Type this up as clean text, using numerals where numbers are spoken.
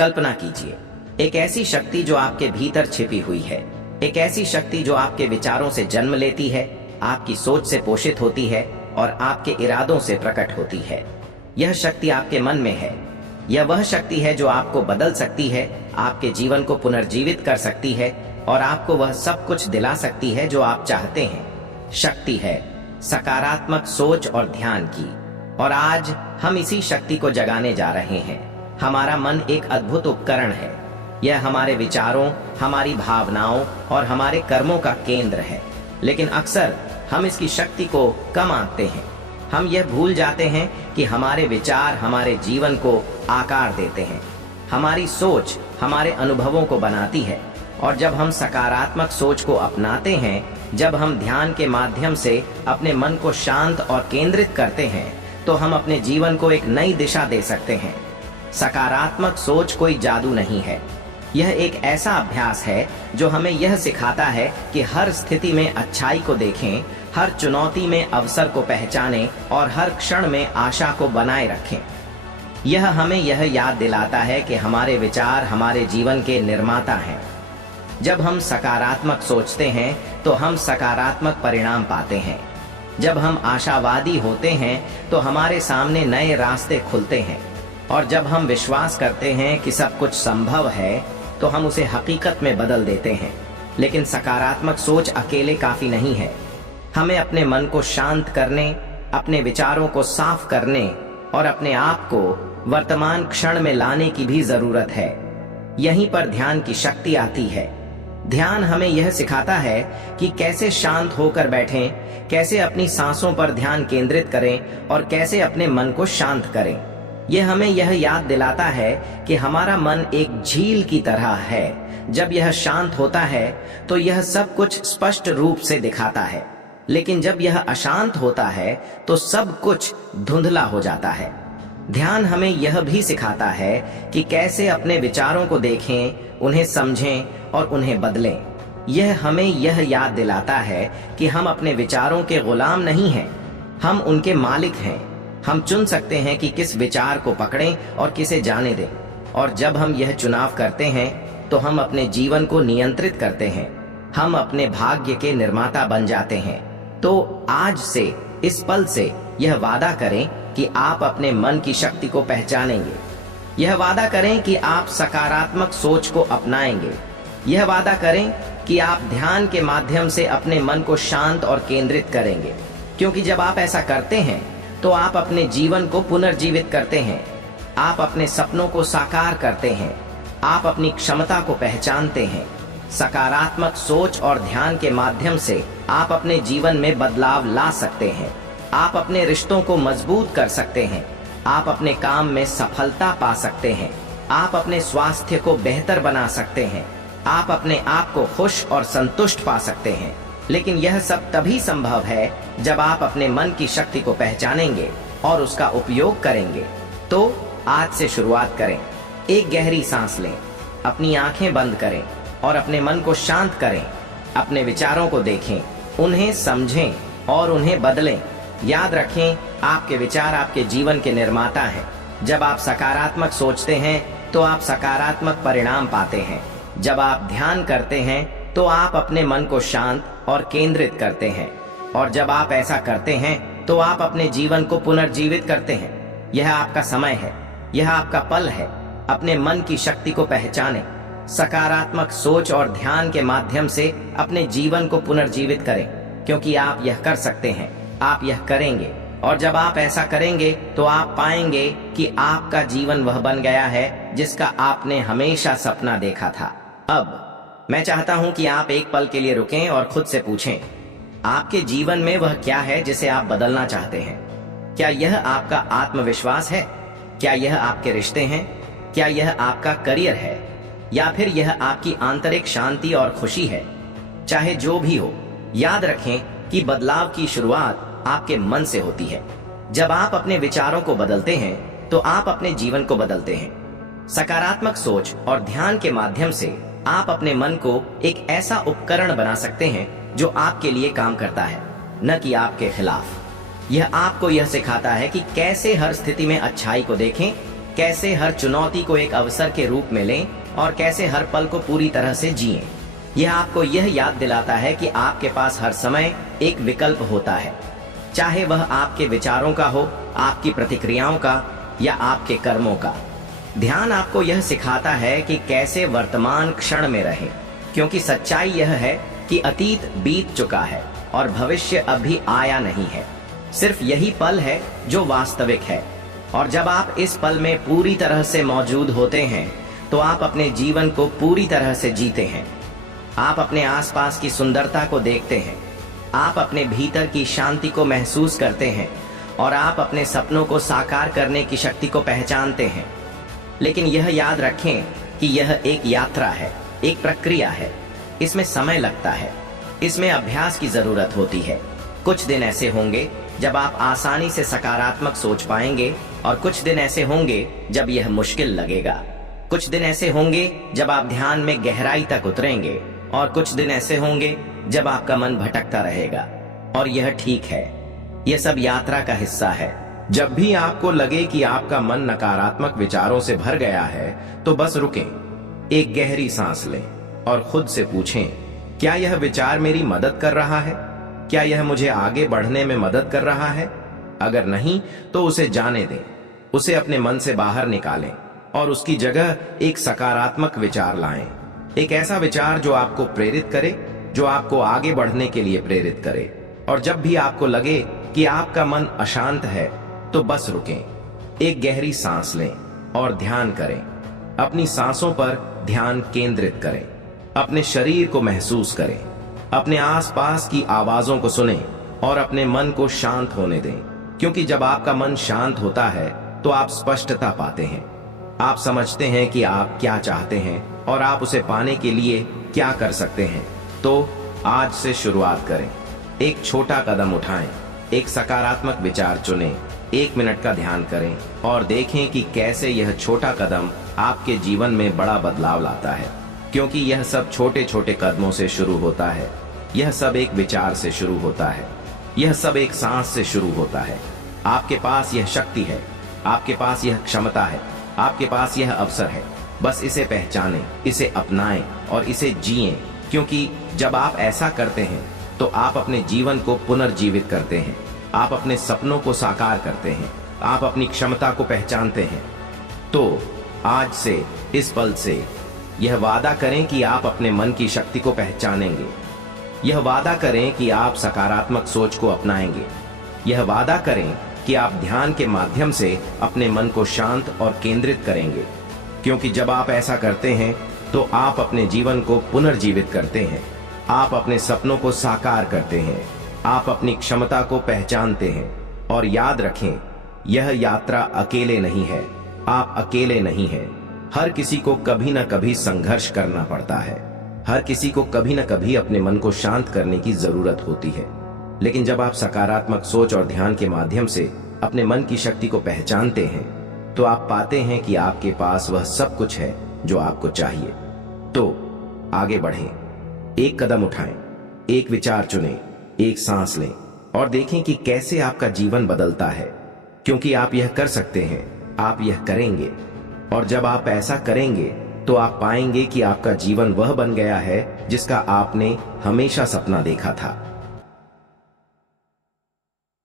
कल्पना कीजिए, एक ऐसी शक्ति जो आपके भीतर छिपी हुई है, एक ऐसी शक्ति जो आपके विचारों से जन्म लेती है, आपकी सोच से पोषित होती है और आपके इरादों से प्रकट होती है। यह शक्ति आपके मन में है। यह वह शक्ति है जो आपको बदल सकती है, आपके जीवन को पुनर्जीवित कर सकती है और आपको वह सब कुछ दिला सकती है जो आप चाहते हैं। शक्ति है सकारात्मक सोच और ध्यान की, और आज हम इसी शक्ति को जगाने जा रहे हैं। हमारा मन एक अद्भुत उपकरण है। यह हमारे विचारों, हमारी भावनाओं और हमारे कर्मों का केंद्र है, लेकिन अक्सर हम इसकी शक्ति को कम आंकते हैं। हम यह भूल जाते हैं कि हमारे विचार हमारे जीवन को आकार देते हैं। हमारी सोच हमारे अनुभवों को बनाती है, और जब हम सकारात्मक सोच को अपनाते हैं, जब हम ध्यान के माध्यम से अपने मन को शांत और केंद्रित करते हैं, तो हम अपने जीवन को एक नई दिशा दे सकते हैं। सकारात्मक सोच कोई जादू नहीं है। यह एक ऐसा अभ्यास है जो हमें यह सिखाता है कि हर स्थिति में अच्छाई को देखें, हर चुनौती में अवसर को पहचानें और हर क्षण में आशा को बनाए रखें। यह हमें यह याद दिलाता है कि हमारे विचार हमारे जीवन के निर्माता हैं। जब हम सकारात्मक सोचते हैं तो हम सकारात्मक परिणाम पाते हैं। जब हम आशावादी होते हैं तो हमारे सामने नए रास्ते खुलते हैं, और जब हम विश्वास करते हैं कि सब कुछ संभव है तो हम उसे हकीकत में बदल देते हैं। लेकिन सकारात्मक सोच अकेले काफी नहीं है। हमें अपने मन को शांत करने, अपने विचारों को साफ करने और अपने आप को वर्तमान क्षण में लाने की भी जरूरत है। यहीं पर ध्यान की शक्ति आती है। ध्यान हमें यह सिखाता है कि कैसे शांत होकर बैठें, कैसे अपनी सांसों पर ध्यान केंद्रित करें और कैसे अपने मन को शांत करें। यह हमें यह याद दिलाता है कि हमारा मन एक झील की तरह है। जब यह शांत होता है तो यह सब कुछ स्पष्ट रूप से दिखाता है, लेकिन जब यह अशांत होता है तो सब कुछ धुंधला हो जाता है। ध्यान हमें यह भी सिखाता है कि कैसे अपने विचारों को देखें, उन्हें समझें और उन्हें बदलें। यह हमें यह याद दिलाता है कि हम अपने विचारों के गुलाम नहीं हैं, हम उनके मालिक हैं। हम चुन सकते हैं कि किस विचार को पकड़ें और किसे जाने दें, और जब हम यह चुनाव करते हैं तो हम अपने जीवन को नियंत्रित करते हैं। हम अपने भाग्य के निर्माता बन जाते हैं। तो आज से, इस पल से यह वादा करें कि आप अपने मन की शक्ति को पहचानेंगे। यह वादा करें कि आप सकारात्मक सोच को अपनाएंगे। यह वादा करें कि आप ध्यान के माध्यम से अपने मन को शांत और केंद्रित करेंगे, क्योंकि जब आप ऐसा करते हैं तो आप अपने जीवन को पुनर्जीवित करते हैं। आप अपने सपनों को साकार करते हैं। आप अपनी क्षमता को पहचानते हैं। सकारात्मक सोच और ध्यान के माध्यम से आप अपने जीवन में बदलाव ला सकते हैं। आप अपने रिश्तों को मजबूत कर सकते हैं। आप अपने काम में सफलता पा सकते हैं। आप अपने स्वास्थ्य को बेहतर बना सकते हैं। आप अपने आप को खुश और संतुष्ट पा सकते हैं। लेकिन यह सब तभी संभव है जब आप अपने मन की शक्ति को पहचानेंगे और उसका उपयोग करेंगे। तो आज से शुरुआत करें। एक गहरी सांस लें, अपनी आंखें बंद करें और अपने मन को शांत करें। अपने विचारों को देखें, उन्हें समझें और उन्हें बदलें। याद रखें, आपके विचार आपके जीवन के निर्माता हैं। जब आप सकारात्मक सोचते हैं तो आप सकारात्मक परिणाम पाते हैं। जब आप ध्यान करते हैं तो आप अपने मन को शांत और केंद्रित करते हैं, और जब आप ऐसा करते हैं तो आप अपने जीवन को पुनर्जीवित करते हैं। यह आपका समय है, यह आपका पल है। अपने मन की शक्ति को पहचानें। सकारात्मक सोच और ध्यान के माध्यम से अपने जीवन को पुनर्जीवित करें, क्योंकि आप यह कर सकते हैं, आप यह करेंगे। और जब आप ऐसा करेंगे तो आप पाएंगे कि आपका जीवन वह बन गया है जिसका आपने हमेशा सपना देखा था। अब मैं चाहता हूं कि आप एक पल के लिए रुकें और खुद से पूछें, आपके जीवन में वह क्या है जिसे आप बदलना चाहते हैं? क्या यह आपका आत्मविश्वास है? क्या यह आपके रिश्ते हैं? क्या यह आपका करियर है? या फिर यह आपकी आंतरिक शांति और खुशी है? चाहे जो भी हो, याद रखें कि बदलाव की शुरुआत आपके मन से होती है। जब आप अपने विचारों को बदलते हैं तो आप अपने जीवन को बदलते हैं। सकारात्मक सोच और ध्यान के माध्यम से आप अपने मन को एक ऐसा उपकरण बना सकते हैं जो आपके लिए काम करता है, न कि आपके खिलाफ। यह आपको यह सिखाता है कि कैसे हर स्थिति में अच्छाई को देखें, कैसे हर चुनौती को एक अवसर के रूप में लें और कैसे हर पल को पूरी तरह से जिएं। यह आपको यह याद दिलाता है कि आपके पास हर समय एक विकल्प होता है, चाहे वह आपके विचारों का हो, आपकी प्रतिक्रियाओं का या आपके कर्मों का। ध्यान आपको यह सिखाता है कि कैसे वर्तमान क्षण में रहें, क्योंकि सच्चाई यह है कि अतीत बीत चुका है और भविष्य अभी आया नहीं है। सिर्फ यही पल है जो वास्तविक है, और जब आप इस पल में पूरी तरह से मौजूद होते हैं तो आप अपने जीवन को पूरी तरह से जीते हैं। आप अपने आसपास की सुंदरता को देखते हैं, आप अपने भीतर की शांति को महसूस करते हैं और आप अपने सपनों को साकार करने की शक्ति को पहचानते हैं। लेकिन यह याद रखें कि यह एक यात्रा है, एक प्रक्रिया है। इसमें समय लगता है, इसमें अभ्यास की जरूरत होती है। कुछ दिन ऐसे होंगे जब आप आसानी से सकारात्मक सोच पाएंगे और कुछ दिन ऐसे होंगे जब यह मुश्किल लगेगा। कुछ दिन ऐसे होंगे जब आप ध्यान में गहराई तक उतरेंगे और कुछ दिन ऐसे होंगे जब आपका मन भटकता रहेगा, और यह ठीक है। यह सब यात्रा का हिस्सा है। जब भी आपको लगे कि आपका मन नकारात्मक विचारों से भर गया है तो बस रुकें, एक गहरी सांस लें और खुद से पूछें, क्या यह विचार मेरी मदद कर रहा है? क्या यह मुझे आगे बढ़ने में मदद कर रहा है? अगर नहीं तो उसे जाने दें, उसे अपने मन से बाहर निकालें और उसकी जगह एक सकारात्मक विचार लाएं। एक ऐसा विचार जो आपको प्रेरित करे, जो आपको आगे बढ़ने के लिए प्रेरित करे। और जब भी आपको लगे कि आपका मन अशांत है तो बस रुकें, एक गहरी सांस लें और ध्यान करें। अपनी सांसों पर ध्यान केंद्रित करें, अपने शरीर को महसूस करें, अपने आसपास की आवाजों को सुनें और अपने मन को शांत होने दें। क्योंकि जब आपका मन शांत होता है तो आप स्पष्टता पाते हैं। आप समझते हैं कि आप क्या चाहते हैं और आप उसे पाने के लिए क्या कर सकते हैं। तो आज से शुरुआत करें, एक छोटा कदम उठाएं, एक सकारात्मक विचार चुनें, 1 मिनट का ध्यान करें और देखें कि कैसे यह छोटा कदम आपके जीवन में बड़ा बदलाव लाता है। क्योंकि यह सब छोटे छोटे कदमों से शुरू होता है। यह सब एक विचार से शुरू होता है, यह सब एक सांस से शुरू होता है। आपके पास यह शक्ति है, आपके पास यह क्षमता है, आपके पास यह अवसर है। बस इसे पहचानें, इसे अपनाएं और इसे जिएं। क्योंकि जब आप ऐसा करते हैं तो आप अपने जीवन को पुनर्जीवित करते हैं, आप अपने सपनों को साकार करते हैं, आप अपनी क्षमता को पहचानते हैं। तो आज से, इस पल से यह वादा करें कि आप अपने मन की शक्ति को पहचानेंगे। यह वादा करें कि आप सकारात्मक सोच को अपनाएंगे। यह वादा करें कि आप ध्यान के माध्यम से अपने मन को शांत और केंद्रित करेंगे। क्योंकि जब आप ऐसा करते हैं तो आप अपने जीवन को पुनर्जीवित करते हैं, आप अपने सपनों को साकार करते हैं, आप अपनी क्षमता को पहचानते हैं। और याद रखें, यह यात्रा अकेले नहीं है, आप अकेले नहीं हैं। हर किसी को कभी न कभी संघर्ष करना पड़ता है, हर किसी को कभी न कभी अपने मन को शांत करने की जरूरत होती है। लेकिन जब आप सकारात्मक सोच और ध्यान के माध्यम से अपने मन की शक्ति को पहचानते हैं तो आप पाते हैं कि आपके पास वह सब कुछ है जो आपको चाहिए। तो आगे बढ़ें, एक कदम उठाएं, एक विचार चुनें, एक सांस लें और देखें कि कैसे आपका जीवन बदलता है। क्योंकि आप यह कर सकते हैं, आप यह करेंगे। और जब आप ऐसा करेंगे तो आप पाएंगे कि आपका जीवन वह बन गया है जिसका आपने हमेशा सपना देखा था।